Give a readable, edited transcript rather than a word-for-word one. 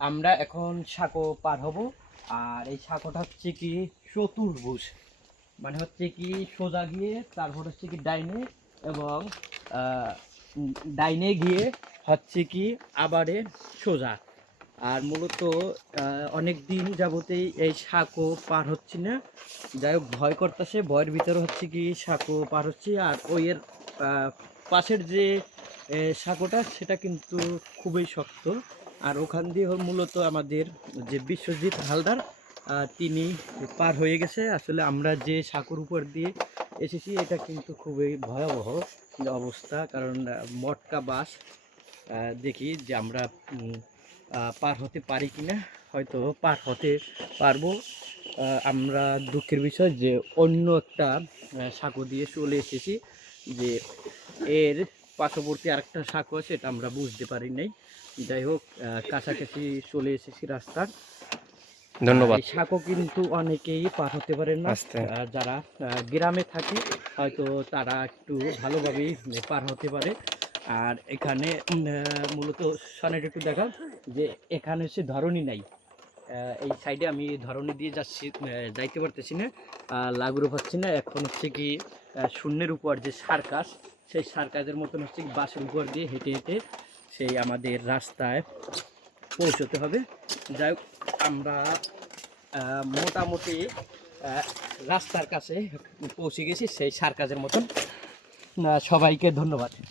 আমরা এখন সাঁকো পার হব। আর এই সাঁকোটা হচ্ছে কি চতুর্ভুজ, মানে হচ্ছে কি সোজা গিয়ে তারপর হচ্ছে কি ডাইনে, এবং ডাইনে গিয়ে হচ্ছে কি আবারে সোজা। আর মূলত অনেক দিন যাবতেই এই সাঁকো পার হচ্ছি না, যাই হোক ভয় করতেছে, ভয়ের ভিতরে হচ্ছে কি সাঁকো পার হচ্ছি। আর ওই এর পাশের যে সাঁকোটা সেটা কিন্তু খুবই শক্ত। আর ওখান দিয়ে মূলত আমাদের যে বিশ্বজিৎ হালদার তিনি পার হয়ে গেছে। আসলে আমরা যে সাঁকোর উপর দিয়ে এসেছি এটা কিন্তু খুবই ভয়াবহ যে অবস্থা, কারণ মটকা বাস। দেখি যে আমরা পার হতে পারি কিনা, হয়তো পার হতে পারবো। আমরা দুঃখের বিষয় যে অন্য একটা সাঁকো দিয়ে চলে এসেছি, যে এর পার্শ্ববর্তী আরেকটা সাঁকো আছে এটা আমরা বুঝতে পারি নাই। যাই হোক কাছাকাছি চলে এসেছি রাস্তার। ধন্যবাদ। এই সাঁকো কিন্তু অনেকেই পার হতে পারে না। আস্তে। যারা গ্রামে থাকে হয়তো তারা একটু ভালোভাবেই পার হতে পারে। আর এখানে মূলত সনেট একটু দেখা যে এখানে সে ধরনই নাই। এই সাইডে আমি ধরনী দিয়ে যাচ্ছি, যাইতে পারতেছি না, লাগুরও পাচ্ছি না। এখন হচ্ছে কি শূন্যের উপর যে সার্কাস, সেই সার্কাসের মতন হচ্ছে কি বাসের উপর দিয়ে হেঁটে হেঁটে সেই আমাদের রাস্তায় পৌঁছতে হবে। যাই হোক আমরা মোটামুটি রাস্তার কাছে পৌঁছে গেছি সেই সার্কাসের মতন। সবাইকে ধন্যবাদ।